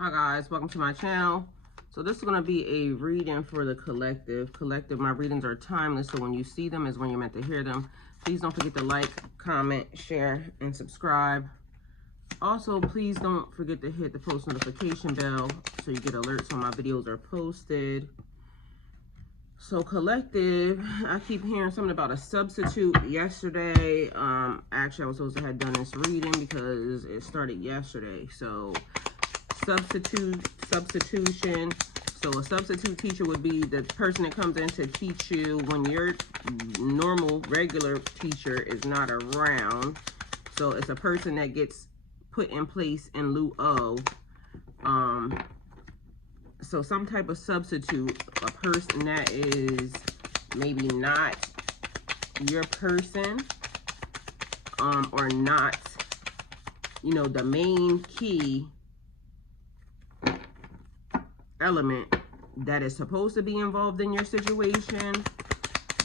Hi guys, welcome to my channel. So this is going to be a reading for the collective. My readings are timeless, so when you see them is when you're meant to hear them. Please don't forget to like, comment, share, and subscribe. Also, please don't forget to hit the post notification bell so you get alerts when my videos are posted. So collective, I keep hearing something about a substitute yesterday. Actually, I was supposed to have done this reading because it started yesterday. So substitution. So a substitute teacher would be the person that comes in to teach you when your normal, regular teacher is not around. So it's a person that gets put in place in lieu of. So some type of substitute, a person that is maybe not your person, or not, the main key element that is supposed to be involved in your situation,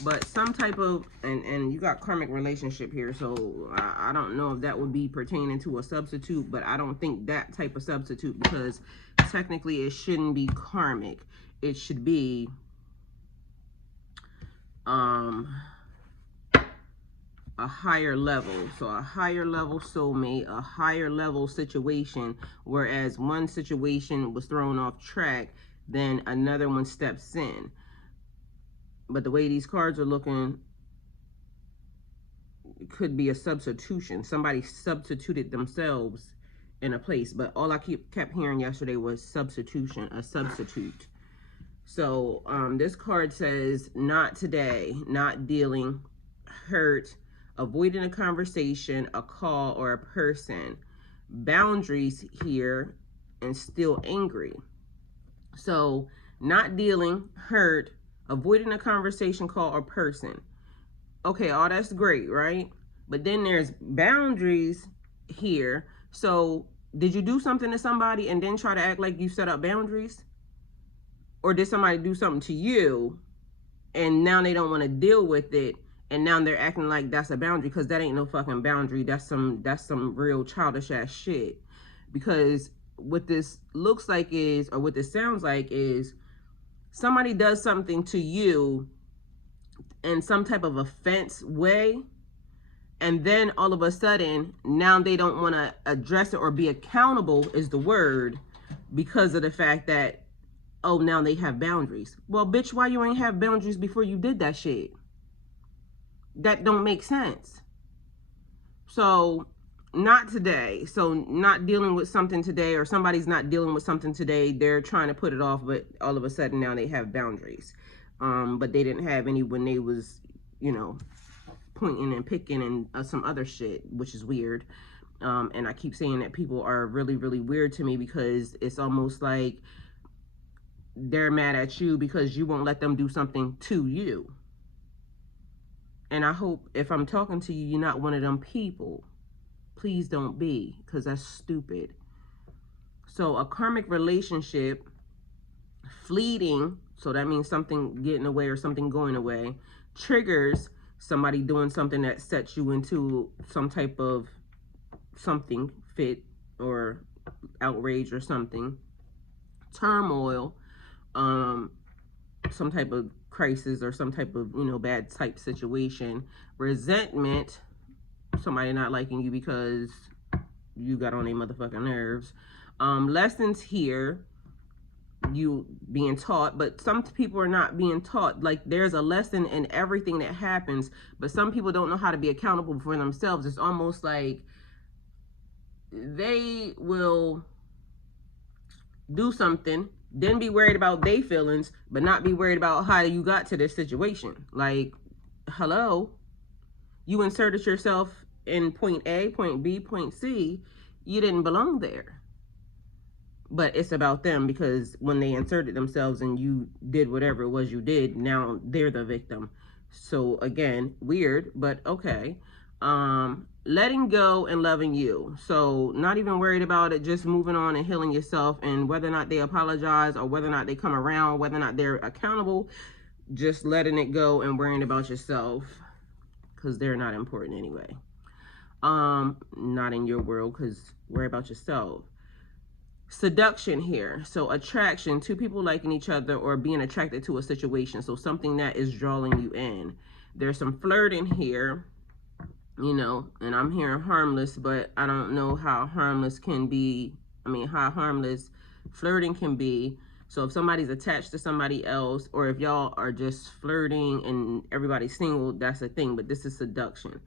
but some type of, and you got karmic relationship here, so I don't know if that would be pertaining to a substitute, but I don't think that type of substitute, because technically it shouldn't be karmic. It should be a higher level. So a higher level soulmate, a higher level situation, whereas one situation was thrown off track, then another one steps in. But the way these cards are looking, it could be a substitution. Somebody substituted themselves in a place, but all I kept hearing yesterday was substitution, a substitute. So this card says, not today, not dealing, hurt, avoiding a conversation, a call, or a person. Boundaries here, and still angry. So not dealing, hurt, avoiding a conversation, call, or person. Okay, all that's great, right? But then there's boundaries here. So did you do something to somebody and then try to act like you set up boundaries? Or did somebody do something to you and now they don't want to deal with it, and now they're acting like that's a boundary? Because that ain't no fucking boundary. That's some real childish ass shit. Because what this looks like is, or what this sounds like is, somebody does something to you in some type of offense way, and then all of a sudden now they don't want to address it or be accountable is the word, because of the fact that, oh, now they have boundaries. Well, bitch, why you ain't have boundaries before you did that shit? That don't make sense. So not today. So not dealing with something today, or somebody's not dealing with something today. They're trying to put it off, but all of a sudden now they have boundaries. But they didn't have any when they was, pointing and picking and some other shit, which is weird. And I keep saying that people are really, really weird to me, because it's almost like they're mad at you because you won't let them do something to you. And I hope if I'm talking to you, you're not one of them people. Please don't be, because that's stupid. So a karmic relationship, fleeting, so that means something getting away or something going away, triggers somebody doing something that sets you into some type of something fit or outrage or something. Turmoil, some type of crisis or some type of, bad type situation. Resentment, somebody not liking you because you got on their motherfucking nerves. Lessons here, you being taught, but some people are not being taught. Like, there's a lesson in everything that happens, but some people don't know how to be accountable for themselves. It's almost like they will do something, then be worried about their feelings, but not be worried about how you got to this situation. Like, hello, you inserted yourself in point A, point B, point C. You didn't belong there. But it's about them, because when they inserted themselves and you did whatever it was you did, now they're the victim. So again, weird, but okay. Letting go and loving you. So not even worried about it, just moving on and healing yourself, and whether or not they apologize or whether or not they come around, whether or not they're accountable, just letting it go and worrying about yourself, because they're not important anyway. Not in your world, because worry about yourself. Seduction here. So attraction, two people liking each other or being attracted to a situation. So something that is drawing you in. There's some flirting here, you know, and I'm hearing harmless, but I don't know how harmless can be. I mean, how harmless flirting can be. So if somebody's attached to somebody else, or if y'all are just flirting and everybody's single, that's a thing. But this is seduction.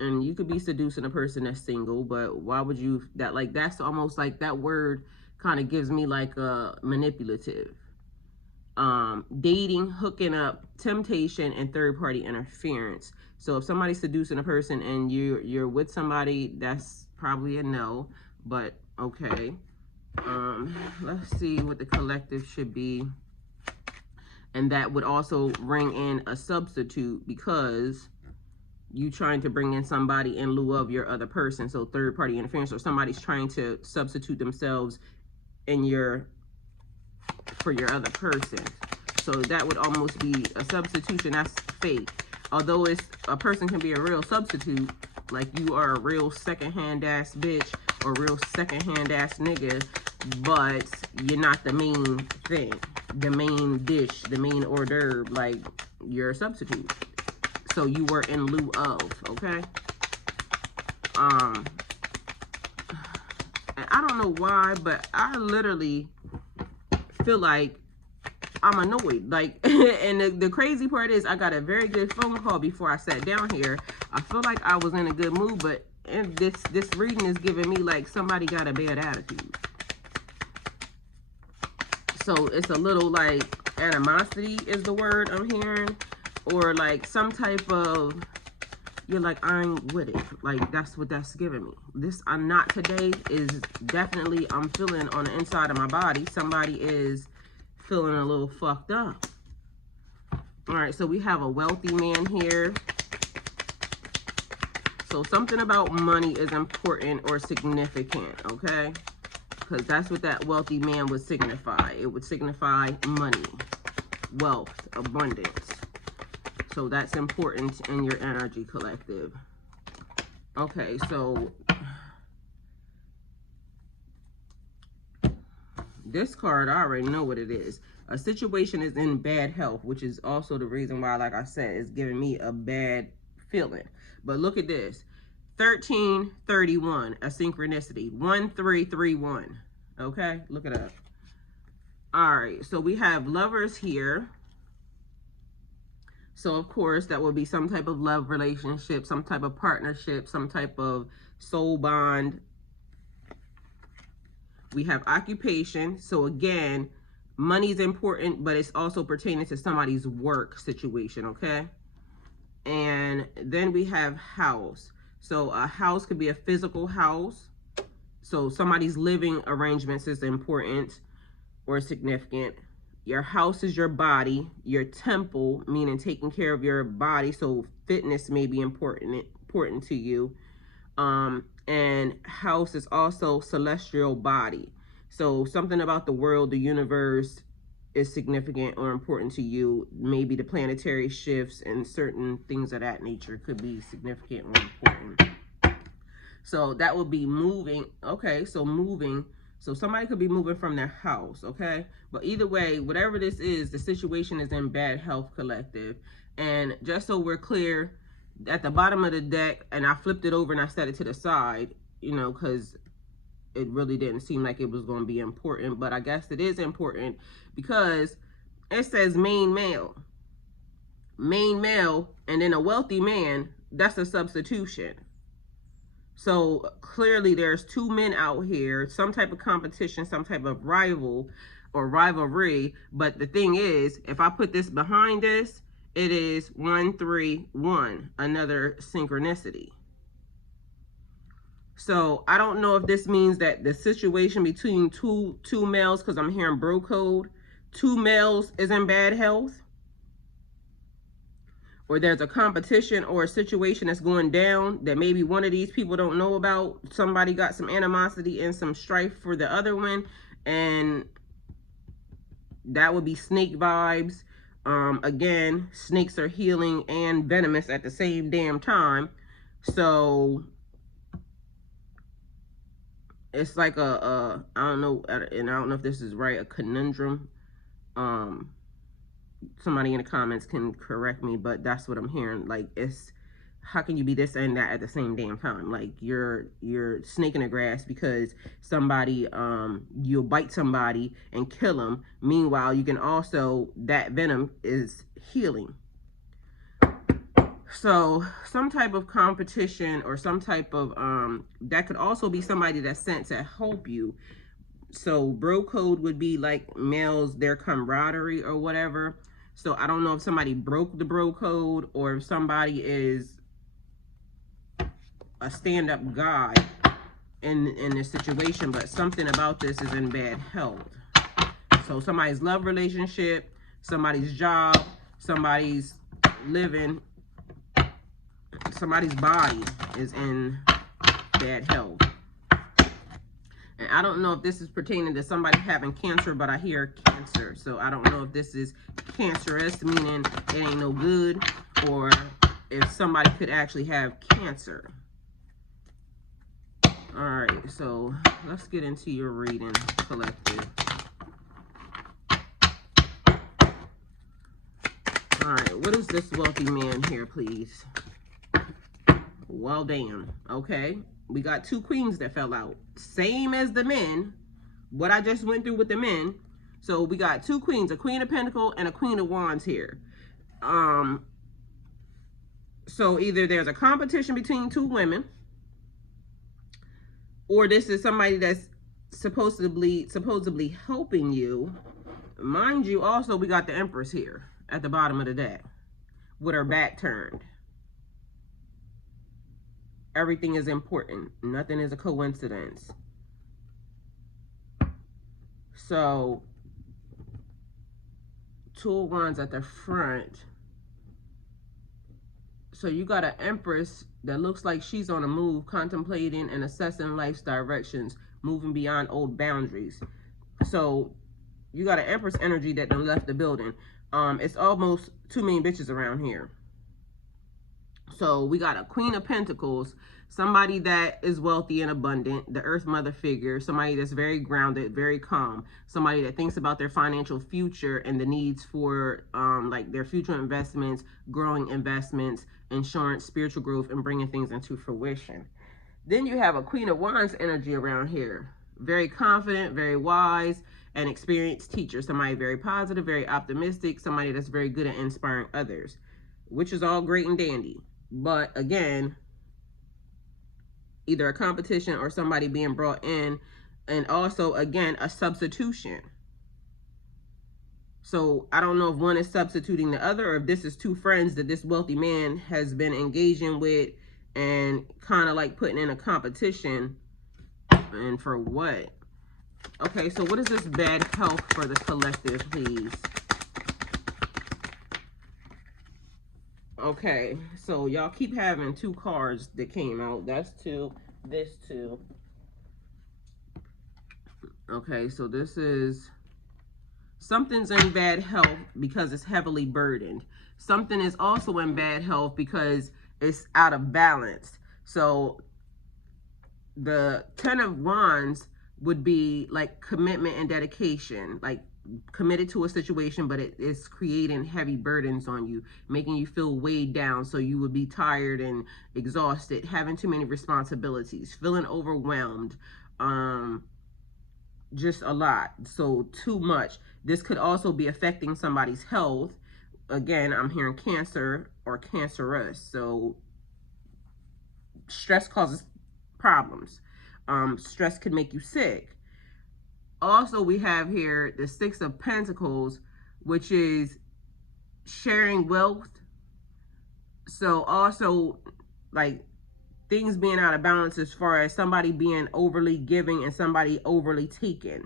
And you could be seducing a person that's single, but why would you, that, like, that's almost like, that word kind of gives me like a manipulative. Dating, hooking up, temptation, and third-party interference. So if somebody's seducing a person and you're with somebody, that's probably a no, but okay. Let's see what the collective should be. And that would also ring in a substitute, because you trying to bring in somebody in lieu of your other person. So third party interference, or somebody's trying to substitute themselves in for your other person. So that would almost be a substitution. That's fake. Although a person can be a real substitute, like you are a real secondhand ass bitch or real secondhand ass nigga, but you're not the main thing, the main dish, the main hors d'oeuvre. Like, you're a substitute. So you were in lieu of, okay? And I don't know why, but I literally feel like I'm annoyed. Like, and the crazy part is I got a very good phone call before I sat down here. I feel like I was in a good mood, but this reading is giving me like somebody got a bad attitude. So it's a little like animosity is the word I'm hearing. Or like some type of, you're like, I'm with it. Like, that's what that's giving me. This I'm not today is definitely, I'm feeling on the inside of my body, somebody is feeling a little fucked up. All right, so we have a wealthy man here. So something about money is important or significant, okay? Because that's what that wealthy man would signify. It would signify money, wealth, abundance. So that's important in your energy, collective. Okay, so this card, I already know what it is. A situation is in bad health, which is also the reason why, like I said, it's giving me a bad feeling. But look at this. 1331, a synchronicity. 1331. Okay, look it up. All right, so we have lovers here. So, of course, that will be some type of love relationship, some type of partnership, some type of soul bond. We have occupation. So, again, money is important, but it's also pertaining to somebody's work situation, okay? And then we have house. So, a house could be a physical house. So, somebody's living arrangements is important or significant. Your house is your body, your temple, meaning taking care of your body. So fitness may be important to you. And house is also celestial body. So something about the world, the universe is significant or important to you. Maybe the planetary shifts and certain things of that nature could be significant or important. So that would be moving. Okay, so moving. So somebody could be moving from their house, okay? But either way, whatever this is, the situation is in bad health, collective. And just so we're clear, at the bottom of the deck, and I flipped it over and I set it to the side, you know, because it really didn't seem like it was going to be important. But I guess it is important because it says main male. Main male, and then a wealthy man, that's a substitution. So clearly there's two men out here, some type of competition, some type of rival or rivalry. But the thing is, if I put this behind this, it is 131, another synchronicity. So I don't know if this means that the situation between two males, because I'm hearing bro code, two males is in bad health. Or there's a competition or a situation that's going down that maybe one of these people don't know about. Somebody got some animosity and some strife for the other one. And that would be snake vibes. Again, snakes are healing and venomous at the same damn time. So it's like I don't know, and I don't know if this is right, a conundrum. Somebody in the comments can correct me, but that's what I'm hearing. Like, it's, how can you be this and that at the same damn time? Like, you're snaking the grass because somebody, you'll bite somebody and kill them. Meanwhile, you can also, that venom is healing. So some type of competition or some type of that could also be somebody that's sent to help you. So bro code would be like males, their camaraderie or whatever. So I don't know if somebody broke the bro code or if somebody is a stand-up guy in this situation, but something about this is in bad health. So somebody's love relationship, somebody's job, somebody's living, somebody's body is in bad health. And I don't know if this is pertaining to somebody having cancer, but I hear cancer. So I don't know if this is cancerous, meaning it ain't no good, or if somebody could actually have cancer. All right, so let's get into your reading, collective. All right, what is this wealthy man here, please? Well, damn. Okay. We got two queens that fell out. Same as the men. What I just went through with the men. So we got two queens, a queen of pentacles and a queen of wands here. So either there's a competition between two women, or this is somebody that's supposedly helping you. Mind you, also we got the Empress here at the bottom of the deck with her back turned. Everything is important. Nothing is a coincidence. So, Two of Wands at the front. So you got an Empress that looks like she's on a move, contemplating and assessing life's directions, moving beyond old boundaries. So you got an Empress energy that done left the building. It's almost too many bitches around here. So we got a Queen of Pentacles, somebody that is wealthy and abundant, the Earth Mother figure, somebody that's very grounded, very calm, somebody that thinks about their financial future and the needs for like their future investments, growing investments, insurance, spiritual growth, and bringing things into fruition. Then you have a Queen of Wands energy around here, very confident, very wise, and experienced teacher, somebody very positive, very optimistic, somebody that's very good at inspiring others, which is all great and dandy. But again, either a competition or somebody being brought in, and also, again, a substitution. So I don't know if one is substituting the other, or if this is two friends that this wealthy man has been engaging with and kind of like putting in a competition. And for what? Okay, so what is this bad health for the collective, please? Okay, so y'all keep having two cards that came out. That's two, this two. Okay, so this is, something's in bad health because it's heavily burdened. Something is also in bad health because it's out of balance. So the Ten of Wands would be like commitment and dedication, like committed to a situation, but it is creating heavy burdens on you, making you feel weighed down. So you would be tired and exhausted, having too many responsibilities, feeling overwhelmed, just a lot. So too much. This could also be affecting somebody's health. Again, I'm hearing cancer or cancerous. So stress causes problems. Stress could make you sick. Also, we have here the Six of Pentacles, which is sharing wealth. So also, like, things being out of balance as far as somebody being overly giving and somebody overly taking.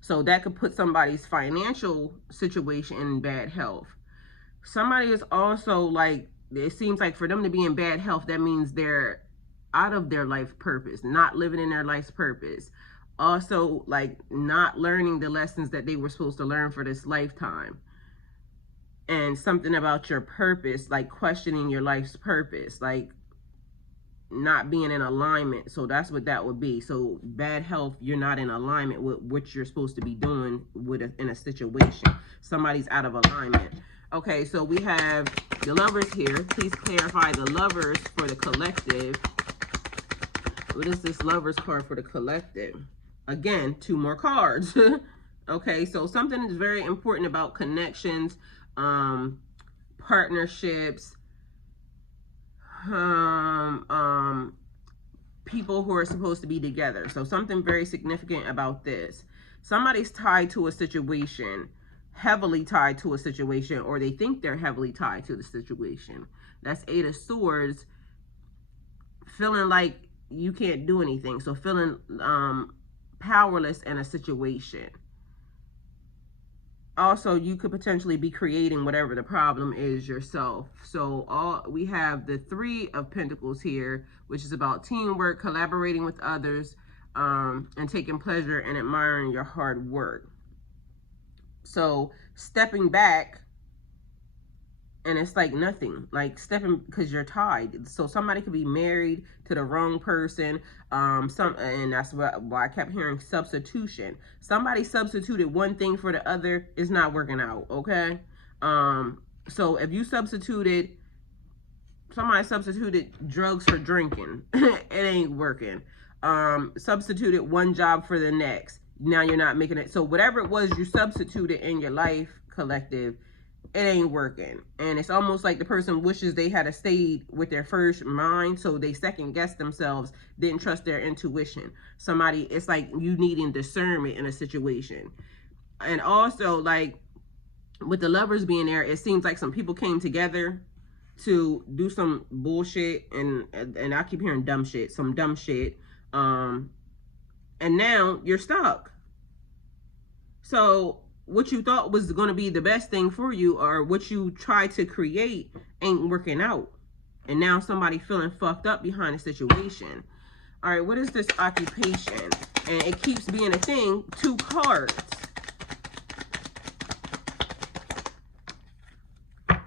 So that could put somebody's financial situation in bad health. Somebody is also like, it seems like for them to be in bad health, that means they're out of their life purpose, not living in their life's purpose. Also, like, not learning the lessons that they were supposed to learn for this lifetime. And something about your purpose, like questioning your life's purpose. Like, not being in alignment. So that's what that would be. So bad health, you're not in alignment with what you're supposed to be doing with in a situation. Somebody's out of alignment. Okay, so we have the Lovers here. Please clarify the Lovers for the collective. What is this Lovers card for the collective? Again, 2 more cards. Okay, so something is very important about connections, partnerships, people who are supposed to be together. So something very significant about this. Somebody's tied to a situation, heavily tied to a situation, or they think they're heavily tied to the situation. That's 8 of Swords, feeling like you can't do anything. So feeling powerless in a situation. Also, you could potentially be creating whatever the problem is yourself. So we have the 3 of Pentacles here, which is about teamwork, collaborating with others, and taking pleasure and admiring your hard work. So stepping back, and it's like nothing, like stepping, because you're tied. So somebody could be married to the wrong person. And that's why I kept hearing substitution. Somebody substituted one thing for the other. It's not working out. Okay. So if you somebody substituted drugs for drinking, it ain't working. Substituted one job for the next. Now you're not making it. So whatever it was you substituted in your life, collective, it ain't working. And it's almost like the person wishes they had stayed with their first mind, so they second guessed themselves, didn't trust their intuition. It's like you needing discernment in a situation. And also, like with the Lovers being there, it seems like some people came together to do some bullshit, and I keep hearing dumb shit, some dumb shit. And now you're stuck. So what you thought was going to be the best thing for you, or what you tried to create, ain't working out. And now somebody feeling fucked up behind the situation. All right, what is this occupation? And it keeps being a thing. 2 cards.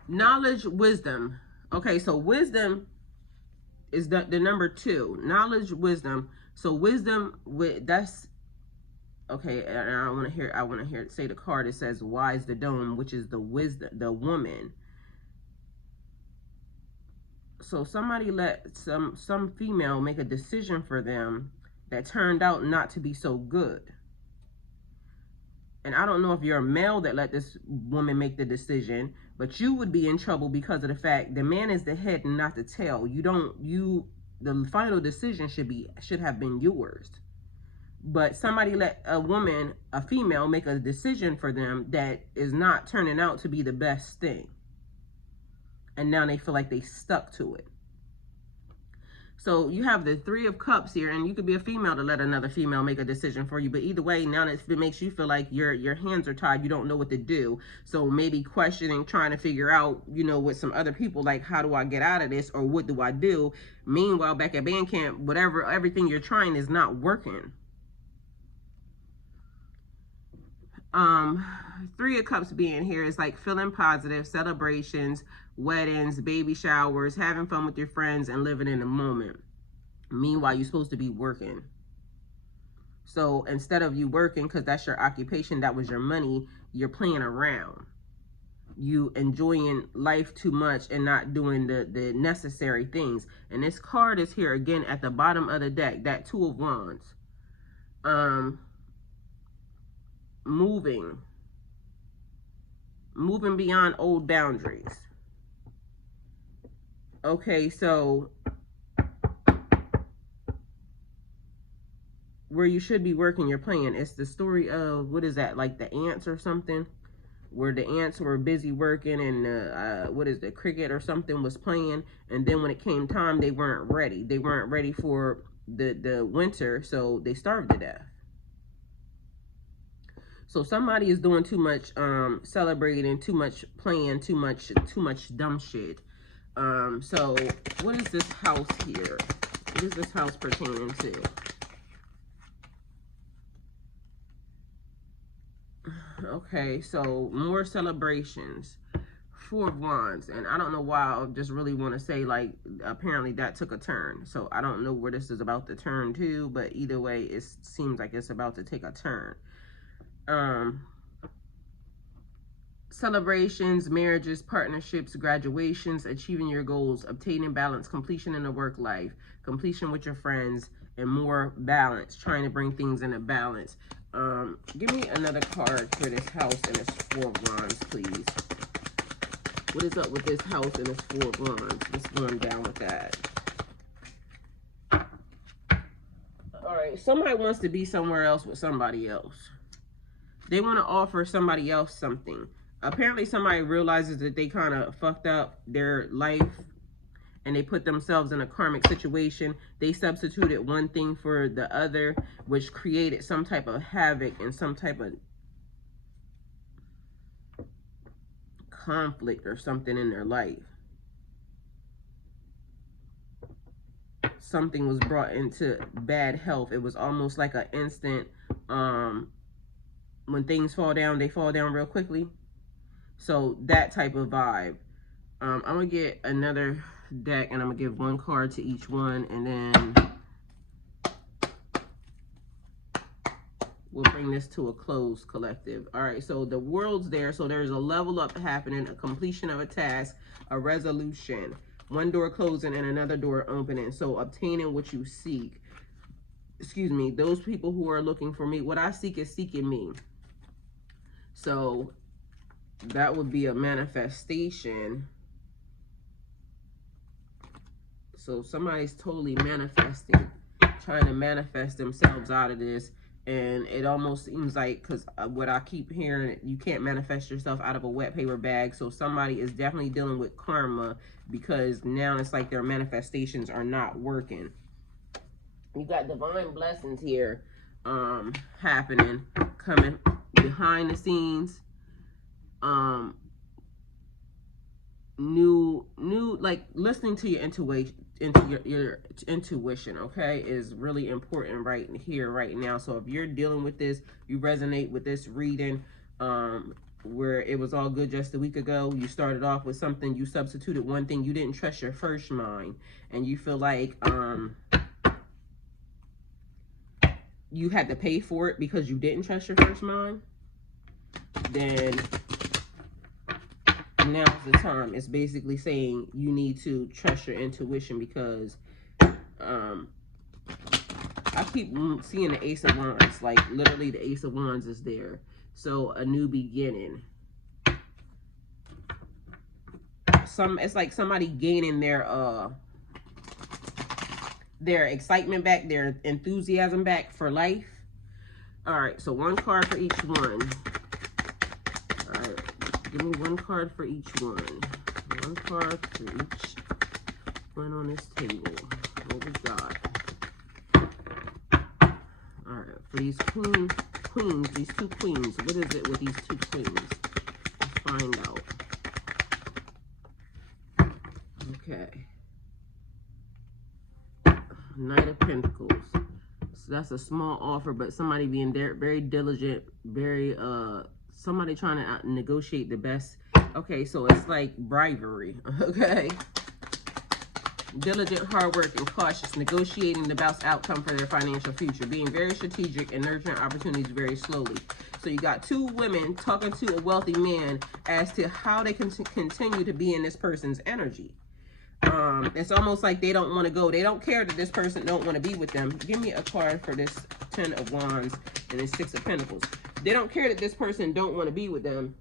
Knowledge, wisdom. Okay, so wisdom is the number 2. Knowledge, wisdom. So wisdom, that's okay. And I want to hear it say the card. It says wise the dome, which is the wisdom, the woman. So somebody let some female make a decision for them that turned out not to be so good. And I don't know if you're a male that let this woman make the decision, but you would be in trouble because of the fact the man is the head and not the tail. The final decision should have been yours. But somebody let a female make a decision for them that is not turning out to be the best thing. And now they feel like they stuck to it. So you have the 3 of Cups here, and you could be a female to let another female make a decision for you. But either way, now it makes you feel like your hands are tied. You don't know what to do. So maybe questioning, trying to figure out, with some other people, like, how do I get out of this, or what do I do? Meanwhile, back at band camp, everything you're trying is not working. 3 of Cups being here is like feeling positive, celebrations, weddings, baby showers, having fun with your friends, and living in the moment. Meanwhile, you're supposed to be working. So instead of you working, because that's your occupation, that was your money, you're playing around. You enjoying life too much and not doing the necessary things. And this card is here again at the bottom of the deck, that 2 of Wands. Moving beyond old boundaries. Okay, so where you should be working, you're playing. It's the story of, what is that, like the ants or something, where the ants were busy working, and the cricket or something was playing, and then when it came time, they weren't ready for the winter, so they starved to death. So somebody is doing too much celebrating, too much playing, too much dumb shit. So what is this house here? What is this house pertaining to? Okay, so more celebrations. Four of Wands, and I don't know why I just really want to say, like, apparently that took a turn. So I don't know where this is about to turn to, but either way, it seems like it's about to take a turn. Celebrations, marriages, partnerships, graduations, achieving your goals, obtaining balance, completion in the work life, completion with your friends, and more balance, trying to bring things into balance. Give me another card for this house and this Four of Wands, please. What is up with this house and this Four of Wands? What's going down with that? All right, somebody wants to be somewhere else with somebody else. They want to offer somebody else something. Apparently somebody realizes that they kind of fucked up their life and they put themselves in a karmic situation. They substituted one thing for the other, which created some type of havoc and some type of conflict or something in their life. Something was brought into bad health. It was almost like an instant, when things fall down, they fall down real quickly. So that type of vibe. I'm going to get another deck and I'm going to give one card to each one, and then we'll bring this to a close, collective. All right, so the world's there. So there's a level up happening, a completion of a task, a resolution, one door closing and another door opening. So obtaining what you seek. Excuse me, those people who are looking for me, what I seek is seeking me. So that would be a manifestation. So somebody's totally manifesting, trying to manifest themselves out of this. And it almost seems like, because what I keep hearing, you can't manifest yourself out of a wet paper bag. So somebody is definitely dealing with karma, because now it's like their manifestations are not working. You got divine blessings here happening, coming behind the scenes. New like listening to your intuition, your intuition, okay, is really important right here, right now. So if you're dealing with this, you resonate with this reading, where it was all good just a week ago, you started off with something, you substituted one thing, you didn't trust your first mind, and you feel like you had to pay for it because you didn't trust your first mind, then now's the time. It's basically saying you need to trust your intuition, because I keep seeing the Ace of Wands, like literally the Ace of Wands is there. So a new beginning. It's like somebody gaining their excitement back, their enthusiasm back for life. All right, so one card for each one. All right, give me one card for each one. One card for each one on this table. What we got? All right, for these queens, these two queens, what is it with these two queens? Let's find out. Okay. Knight of Pentacles. So that's a small offer, but somebody being very diligent, very somebody trying to negotiate the best. Okay, so it's like bribery. Okay. Diligent, hard work, and cautious, negotiating the best outcome for their financial future, being very strategic and nurturing opportunities very slowly. So you got two women talking to a wealthy man as to how they can continue to be in this person's energy. It's almost like they don't want to go. They don't care that this person don't want to be with them. Give me a card for this Ten of Wands and this Six of Pentacles. They don't care that this person don't want to be with them.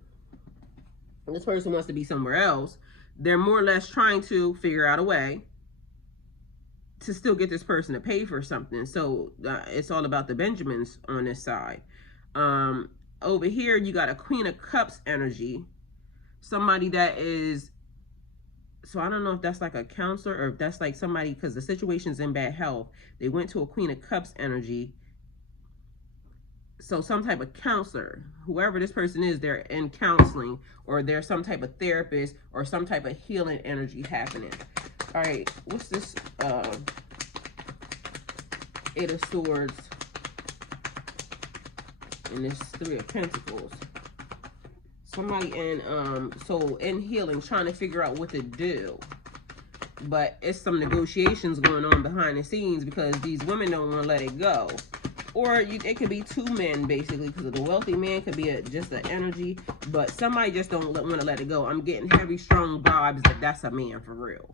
And this person wants to be somewhere else. They're more or less trying to figure out a way to still get this person to pay for something. So it's all about the Benjamins on this side. Over here, you got a Queen of Cups energy. Somebody that is, so I don't know if that's like a counselor or if that's like somebody, because the situation's in bad health. They went to a Queen of Cups energy. So some type of counselor, whoever this person is, they're in counseling, or there's some type of therapist or some type of healing energy happening. All right, what's this? Eight of Swords and this Three of Pentacles. somebody in healing, trying to figure out what to do. But it's some negotiations going on behind the scenes because these women don't want to let it go. Or it could be two men, basically, because the wealthy man could be just an energy, but somebody just don't want to let it go. I'm getting heavy, strong vibes that that's a man for real.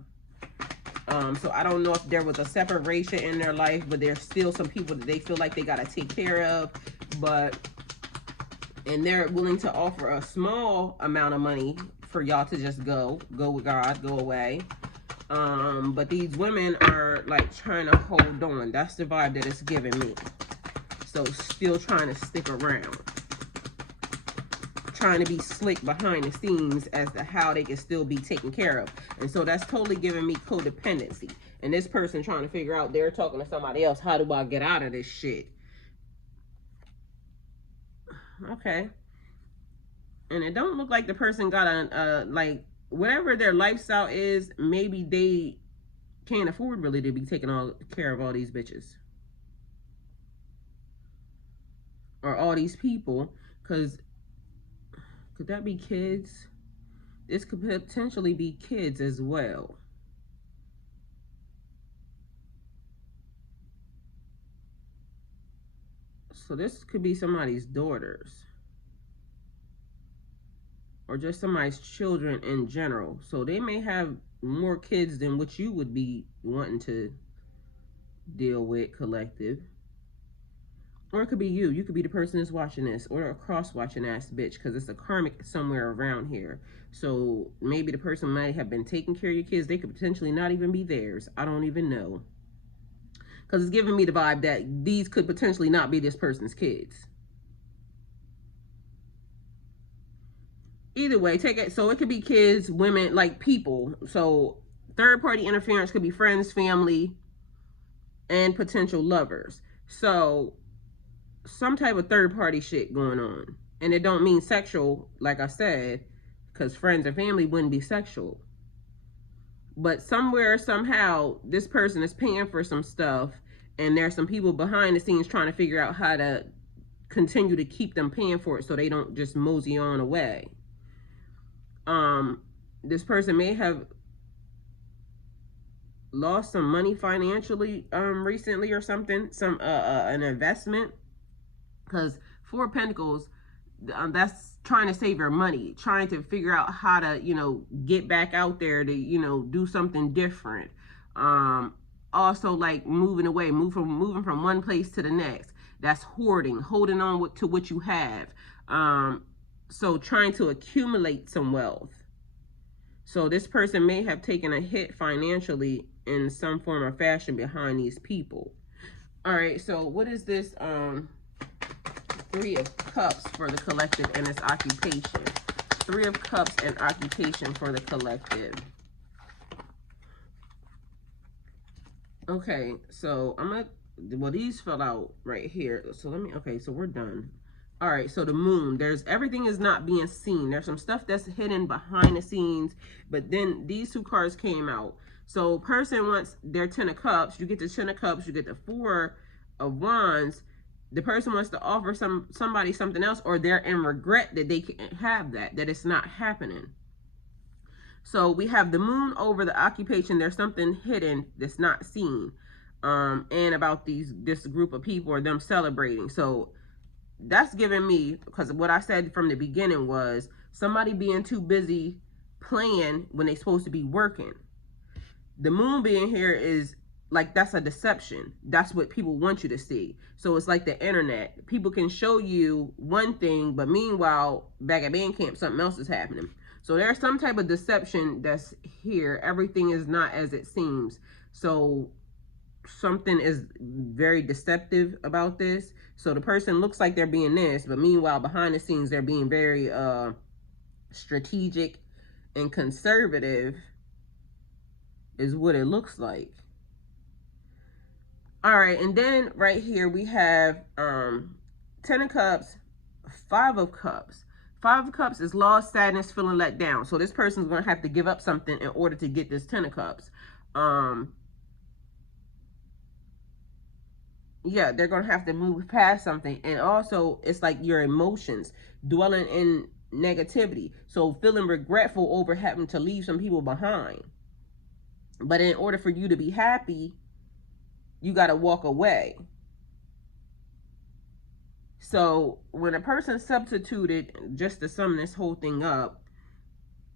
So I don't know if there was a separation in their life, but there's still some people that they feel like they got to take care of, and they're willing to offer a small amount of money for y'all to just go with God, go away. But these women are like trying to hold on. That's the vibe that it's giving me. So still trying to stick around, trying to be slick behind the scenes as to how they can still be taken care of. And so that's totally giving me codependency. And this person trying to figure out, they're talking to somebody else, how do I get out of this shit? Okay. And it don't look like the person got a like, whatever their lifestyle is, maybe they can't afford really to be taking all care of all these bitches. Or all these people, because could that be kids? This could potentially be kids as well. So this could be somebody's daughters. Or just somebody's children in general. So they may have more kids than what you would be wanting to deal with, collective. Or it could be you. You could be the person that's watching this, or a cross-watching ass bitch, because it's a karmic somewhere around here. So maybe the person might have been taking care of your kids. They could potentially not even be theirs. I don't even know. Because it's giving me the vibe that these could potentially not be this person's kids. Either way, take it. So it could be kids, women, like people. So third-party interference could be friends, family, and potential lovers. So some type of third-party shit going on. And it don't mean sexual, like I said, because friends and family wouldn't be sexual. But somewhere, somehow, this person is paying for some stuff, and there's some people behind the scenes trying to figure out how to continue to keep them paying for it so they don't just mosey on away. This person may have lost some money financially recently or something, some an investment, because Four of Pentacles, that's trying to save your money, trying to figure out how to, you know, get back out there to, you know, do something different. Also like moving away, moving from one place to the next. That's hoarding, holding on to what you have. So trying to accumulate some wealth. So this person may have taken a hit financially in some form or fashion behind these people. All right, so what is this Three of Cups for the collective and its occupation? Three of Cups and occupation for the collective. Okay, so I'm gonna, well, these fell out right here. So let me, okay, so we're done. All right, so the moon, everything is not being seen. There's some stuff that's hidden behind the scenes, but then these two cards came out. So person wants their 10 of Cups. You get the 10 of Cups, you get the 4 of Wands. The person wants to offer somebody something else, or they're in regret that they can't have that it's not happening. So we have the moon over the occupation. There's something hidden that's not seen. And about this group of people or them celebrating. So that's giving me, because what I said from the beginning was somebody being too busy playing when they're supposed to be working. The moon being here is like, that's a deception. That's what people want you to see. So it's like the internet. People can show you one thing, but meanwhile, back at band camp, something else is happening. So there's some type of deception that's here. Everything is not as it seems. So something is very deceptive about this. So the person looks like they're being this, but meanwhile, behind the scenes, they're being very strategic and conservative is what it looks like. All right, and then right here we have 10 of Cups, 5 of Cups. 5 of Cups is loss, sadness, feeling let down. So this person's going to have to give up something in order to get this 10 of Cups. Yeah, they're going to have to move past something. And also, it's like your emotions, dwelling in negativity. So feeling regretful over having to leave some people behind. But in order for you to be happy, you got to walk away. So when a person substituted, just to sum this whole thing up,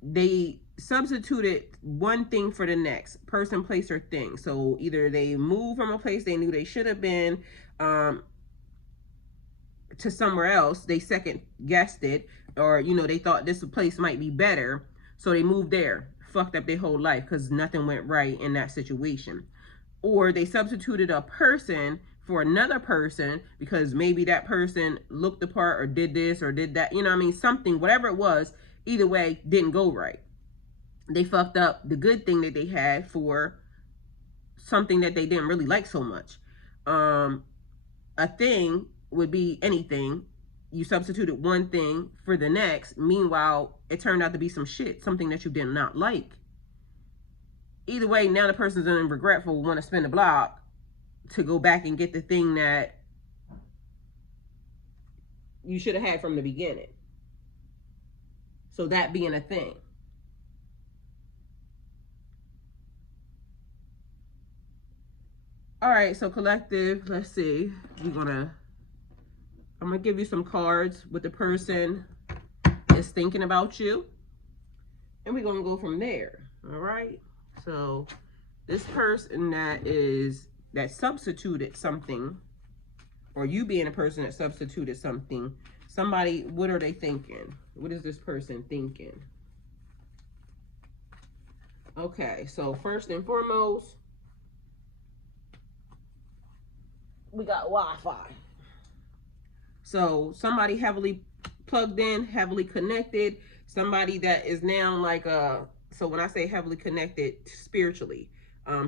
they substituted one thing for the next, person, place, or thing. So either they moved from a place they knew they should have been to somewhere else, they second guessed it, or they thought this place might be better, so they moved there, fucked up their whole life because nothing went right in that situation. Or they substituted a person for another person because maybe that person looked the part or did this or did that, something, whatever it was, either way, didn't go right. They fucked up the good thing that they had for something that they didn't really like so much. A thing would be anything. You substituted one thing for the next. Meanwhile, it turned out to be some shit, something that you did not like. Either way, now the person's regretful, want to spend a block to go back and get the thing that you should have had from the beginning. So that being a thing. All right, so collective, let's see. I'm gonna give you some cards with the person is thinking about you. And we're gonna go from there. All right. So this person that substituted something, or you being a person that substituted something, somebody, what are they thinking? What is this person thinking? Okay, so first and foremost, we got Wi-Fi. So somebody heavily plugged in, heavily connected, somebody that is now like so when I say heavily connected spiritually,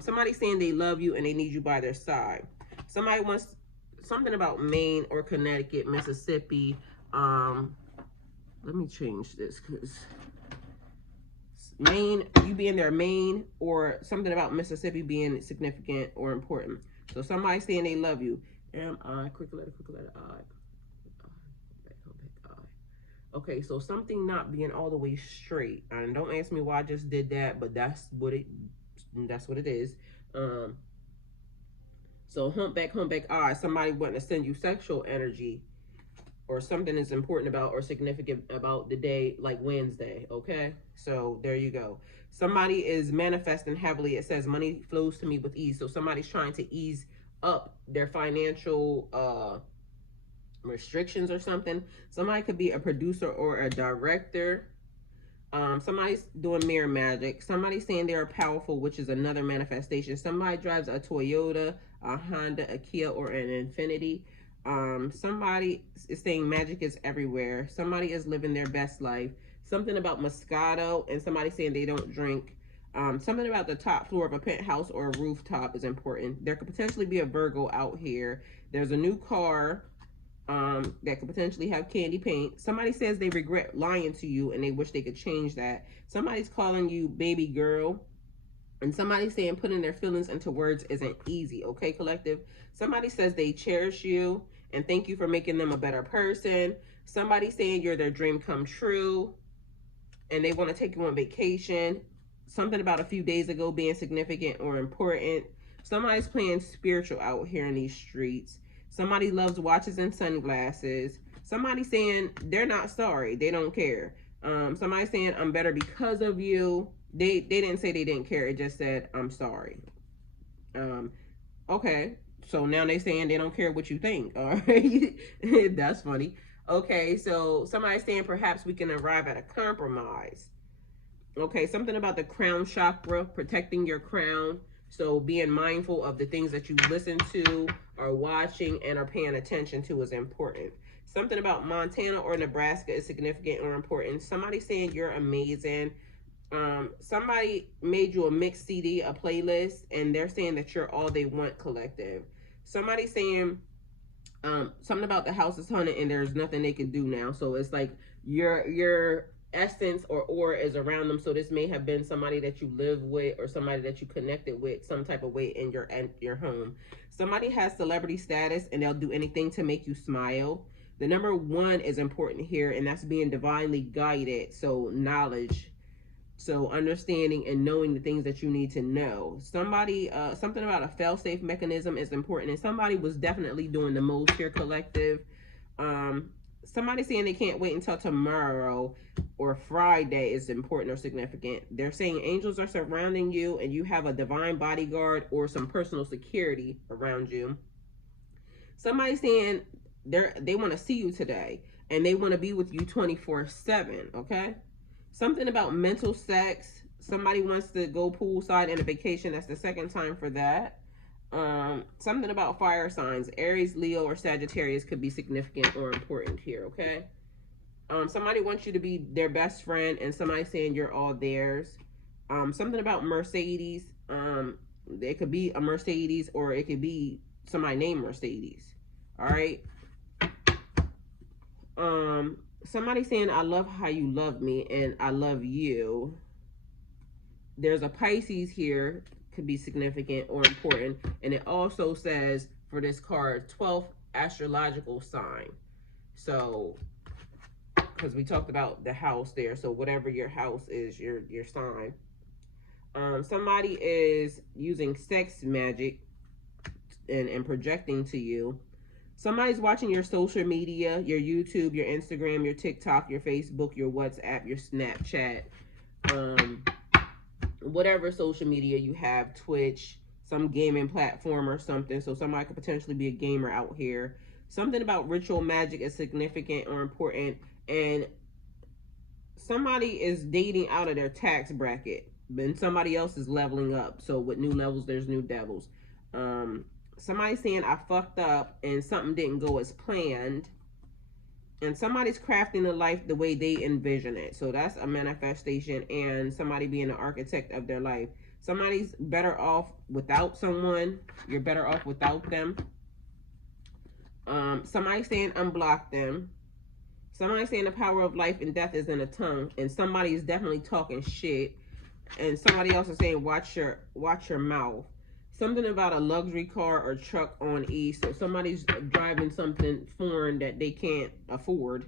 somebody saying they love you and they need you by their side. Somebody wants something about Maine or Connecticut, Mississippi. Let me change this because Maine, you being their Maine, or something about Mississippi being significant or important. So somebody saying they love you. M-I, quick letter, I. Okay, so something not being all the way straight. And don't ask me why I just did that, but that's what it is. So humpback eye, somebody wanting to send you sexual energy or something is important about or significant about the day, like Wednesday, okay? So there you go. Somebody is manifesting heavily. It says money flows to me with ease. So somebody's trying to ease up their financial restrictions or something. Somebody could be a producer or a director. Somebody's doing mirror magic. Somebody's saying they're powerful, which is another manifestation. Somebody drives a Toyota, a Honda, a Kia, or an Infinity. Somebody is saying magic is everywhere. Somebody is living their best life. Something about Moscato, and somebody saying they don't drink. Something about the top floor of a penthouse or a rooftop is important. There could potentially be a Virgo out here. There's a new car that could potentially have candy paint. Somebody says they regret lying to you and they wish they could change that. Somebody's calling you baby girl. And somebody's saying putting their feelings into words isn't easy, okay, collective? Somebody says they cherish you and thank you for making them a better person. Somebody's saying you're their dream come true and they want to take you on vacation. Something about a few days ago being significant or important. Somebody's playing spiritual out here in these streets. Somebody loves watches and sunglasses. Somebody saying they're not sorry. They don't care. Somebody saying I'm better because of you. They didn't say they didn't care. It just said I'm sorry. Okay. So now they saying they don't care what you think. All right. That's funny. Okay. So somebody's saying perhaps we can arrive at a compromise. Okay. Something about the crown chakra, protecting your crown. So being mindful of the things that you listen to, are watching, and are paying attention to is important. Something about Montana or Nebraska is significant or important. Somebody saying you're amazing. Somebody made you a mixed CD, a playlist, and they're saying that you're all they want, collective. Somebody saying something about the house is haunted and there's nothing they can do now. So it's like your essence or aura is around them. So this may have been somebody that you live with or somebody that you connected with some type of way in your home. Somebody has celebrity status and they'll do anything to make you smile. The number 1 is important here, and that's being divinely guided. So knowledge, so understanding and knowing the things that you need to know. Somebody, something about a fail-safe mechanism is important, and somebody was definitely doing the most here, collective. Somebody saying they can't wait until tomorrow or Friday is important or significant. They're saying angels are surrounding you and you have a divine bodyguard or some personal security around you. Somebody saying they want to see you today and they want to be with you 24/7, okay? Something about mental sex. Somebody wants to go poolside in a vacation. That's the second time for that. Something about fire signs. Aries, Leo, or Sagittarius could be significant or important here, okay? Somebody wants you to be their best friend, and somebody saying you're all theirs. Something about Mercedes. It could be a Mercedes, or it could be somebody named Mercedes. All right. Somebody saying I love how you love me, and I love you. There's a Pisces here, could be significant or important, and it also says for this card 12th astrological sign. So because we talked about the house there, so whatever your house is, your sign. Somebody is using sex magic and projecting to you. Somebody's watching your social media, your YouTube, your Instagram, your TikTok, your Facebook, your WhatsApp, your Snapchat, whatever social media you have, Twitch, some gaming platform or something. So somebody could potentially be a gamer out here. Something about ritual magic is significant or important. And somebody is dating out of their tax bracket, and somebody else is leveling up. So with new levels, there's new devils. Somebody's saying I fucked up and something didn't go as planned. And somebody's crafting the life the way they envision it. So that's a manifestation, and somebody being the architect of their life. Somebody's better off without someone. You're better off without them. Somebody's saying unblock them. Somebody's saying the power of life and death is in the tongue. And somebody is definitely talking shit. And somebody else is saying watch your mouth. Something about a luxury car or truck on E. So somebody's driving something foreign that they can't afford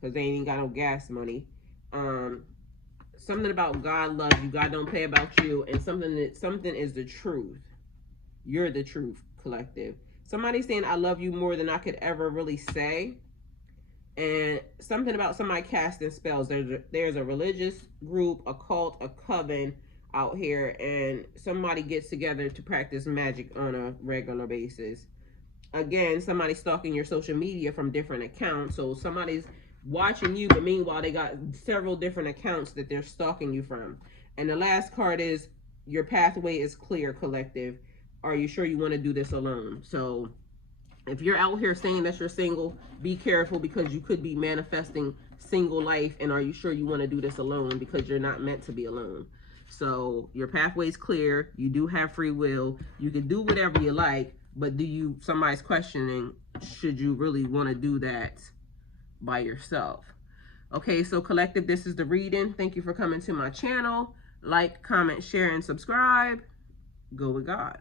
because they ain't got no gas money. Something about God loves you, God don't play about you, and something is the truth. You're the truth, collective. Somebody's saying I love you more than I could ever really say. And something about somebody casting spells. There's a religious group, a cult, a coven out here, and somebody gets together to practice magic on a regular basis. Again, somebody's stalking your social media from different accounts. So somebody's watching you, but meanwhile they got several different accounts that they're stalking you from. And the last card is your pathway is clear, collective. Are you sure you want to do this alone? So if you're out here saying that you're single, be careful, because you could be manifesting single life. And are you sure you want to do this alone? Because you're not meant to be alone. So your pathway's clear. You do have free will. You can do whatever you like, but somebody's questioning, should you really want to do that by yourself? Okay, so collective, this is the reading. Thank you for coming to my channel. Like, comment, share, and subscribe. Go with God.